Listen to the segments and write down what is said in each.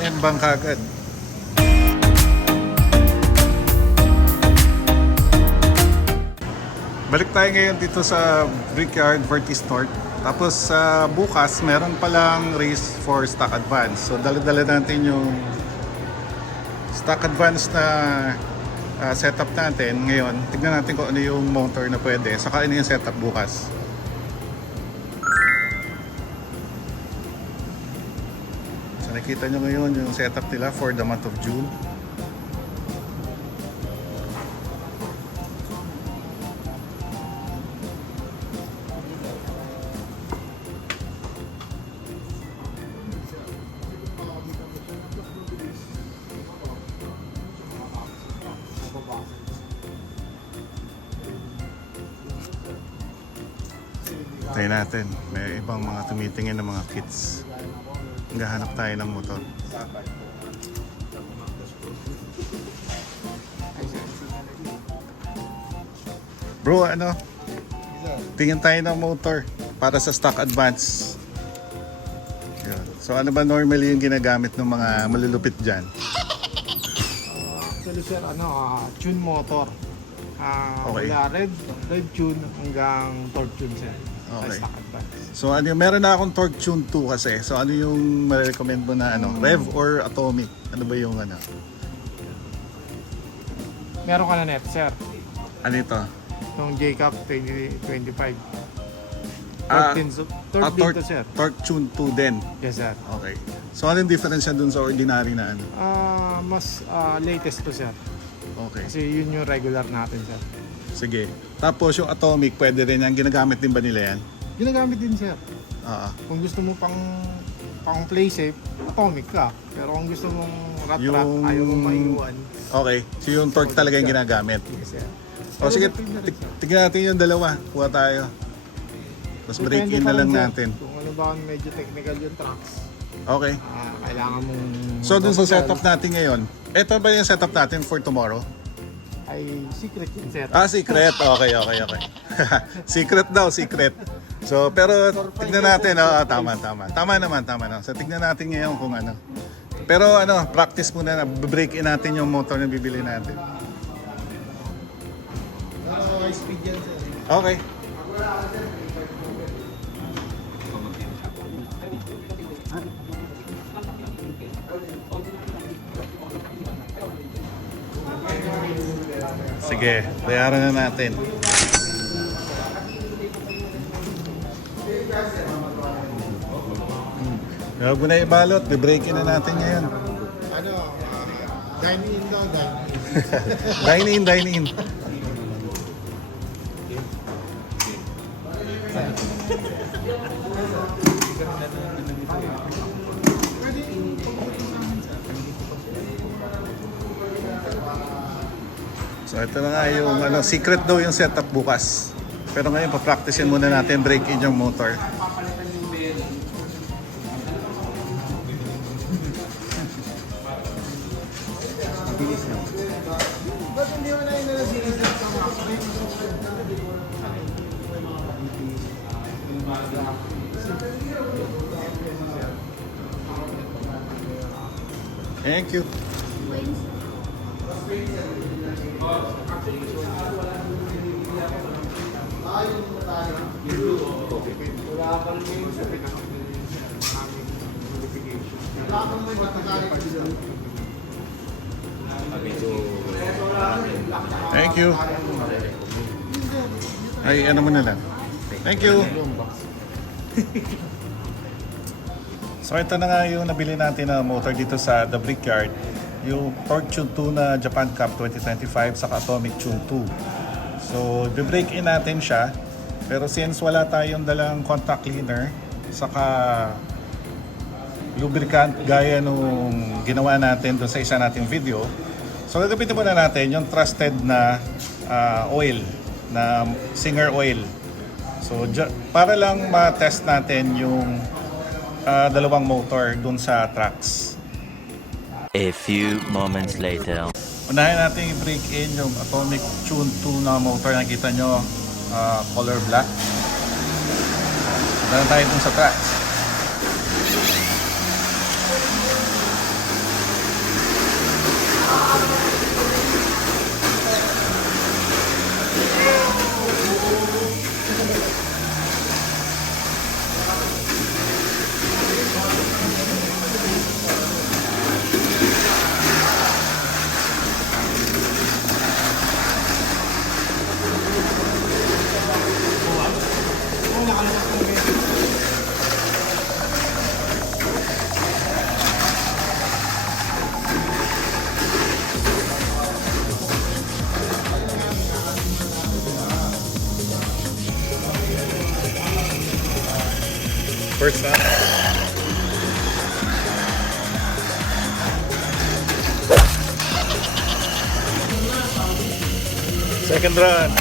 Embang kagad. Balik tayo ngayon dito sa Brickyard Vertis North. Tapos sa bukas, meron palang race for stock advance. So dala-dala natin yung stock advance na setup natin ngayon. Tignan natin kung ano yung motor na pwede. Saka ano yung setup bukas. So nakita nyo ngayon yung setup nila for the month of June. Tayo natin, may ibang mga tumitingin ng mga kits. Naghahanap tayo ng motor. Bro, ano? Tingin tayo ng motor para sa stock advance. Yun. So ano ba normally yung ginagamit ng mga malulupit dyan? Actually sir, tune motor. Okay. Mula red tune hanggang torque tune sir. Okay. Stock advance. So ano, meron na akong Torque Tune 2 kasi. So ano yung ma-recommend mo na ano, rev or atomic? Ano ba yung ano? Meron ka na net sir. Ano ito? Itong J-Cup 2025. Ah, Torque dito sir. Torque Tune 2 din. Yes sir. Okay. So ano yung difference dun sa ordinary na ano? Mas latest to sir. Okay. Kasi yun yung regular natin sir. Sige. Tapos yung atomic, pwede rin yan. Ginagamit din ba nila yan? Ginagamit din sir. Oo. Kung gusto mo pang play safe, atomic ka. Pero kung gusto mong rat-rat, Yung- ayaw mong maiwan. Okay. So yung torque talaga yung ginagamit. Yes sir. O sige, Depende rin, sir. tignan natin yung dalawa. Kuha tayo. Tapos break Depende in pa na lang rin, sir. natin. Kung ano ba medyo technical yung trucks, Okay. kailangan mong... So dun sa mabagal, setup natin ngayon, ito ba yung setup natin for tomorrow? ay secret yun, sir. Ah, secret. Okay. Secret daw, secret. So, pero tignan natin. Tama. Tama naman. So, tignan natin ngayon kung ano. Pero ano, practice muna na. Break in natin yung motor na bibili natin. High speed yan, sir. Okay. Sige, bayaran na natin. Huwag mo na ibalot, be-break in na natin ngayon. Dine in daw, dine in. Dine in. So ito na nga yung secret daw yung setup bukas. Pero ngayon pa-practicein muna natin break in yung motor. Ba't hindi mo na yun na-series na Thank you. wala pa rin ngayon sa notification. Wala pa may matagal. Thank you. Ay, ano mo na lang. Thank you. So ito na nga yung nabili natin na motor dito sa The Brickyard. Yung Torque Tune 2 na Japan Cup 2025 saka Atomic Tune 2. So, be-break in natin siya. Pero since wala tayong dalang contact cleaner saka lubricant gaya nung ginawa natin doon sa isa nating video, so gagamitin muna natin yung trusted na oil, na Singer oil. So, para lang ma-test natin yung dalawang motor dun sa tracks. A few moments later. Unahin natin i-break in yung Atomic Tune 2 na motor. Nakita nyo, color black. Dala tayo dun sa tracks. First up. Second run.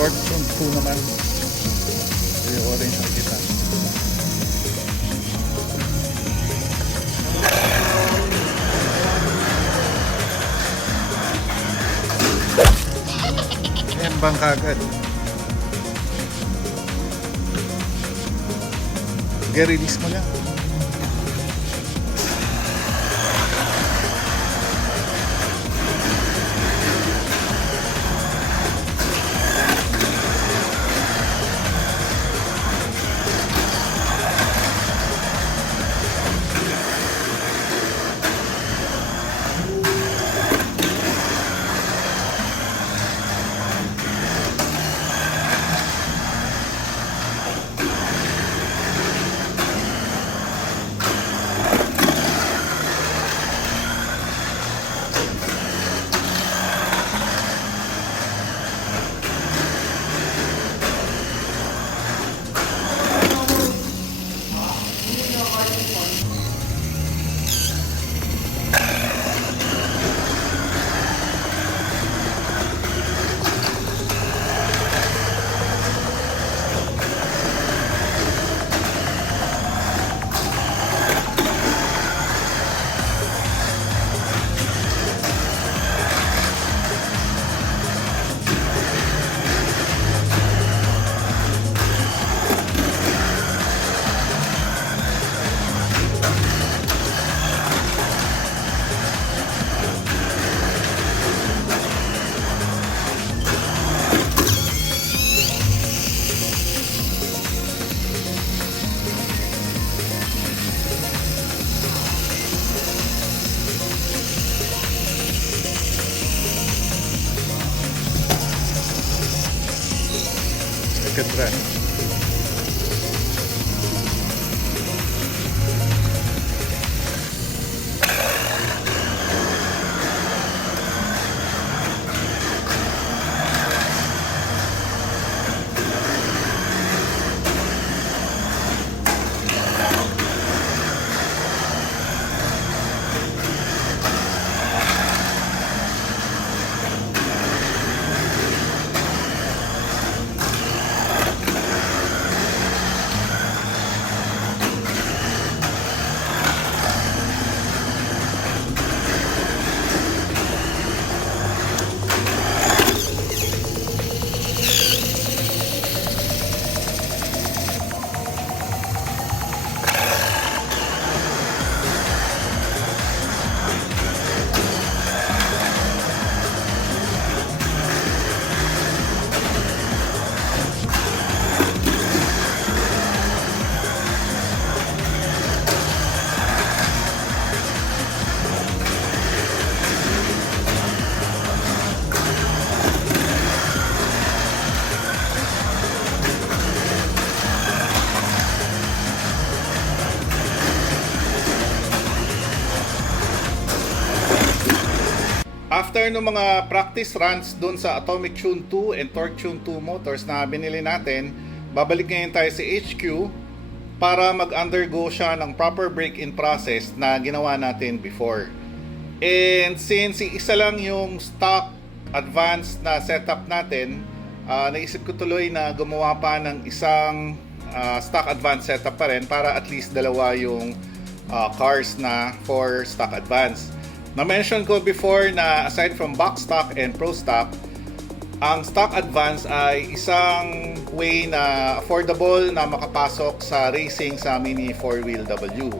Fortune 2 naman. Yung orange sa kita. Ayan bang kagad? Release mo lang. Second run. After ng mga practice runs doon sa Atomic Tune 2 and Torque Tune 2 motors na binili natin, babalik ngayon tayo sa HQ para mag-undergo siya ng proper break-in process na ginawa natin before. And since isa lang yung stock advanced na setup natin, naisip ko tuloy na gumawa pa ng isang stock advanced setup pa rin para at least dalawa yung cars na for stock advance. Na-mention ko before na aside from box stock and pro stock, ang stock advance ay isang way na affordable na makapasok sa racing sa Mini 4-Wheel W.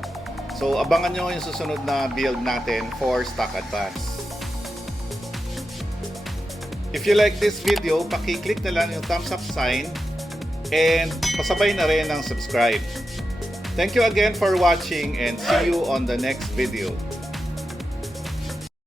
So abangan nyo yung susunod na build natin for stock advance. If you like this video, paki-click na lang yung thumbs up sign and pasabay na rin ng subscribe. Thank you again for watching and see you on the next video.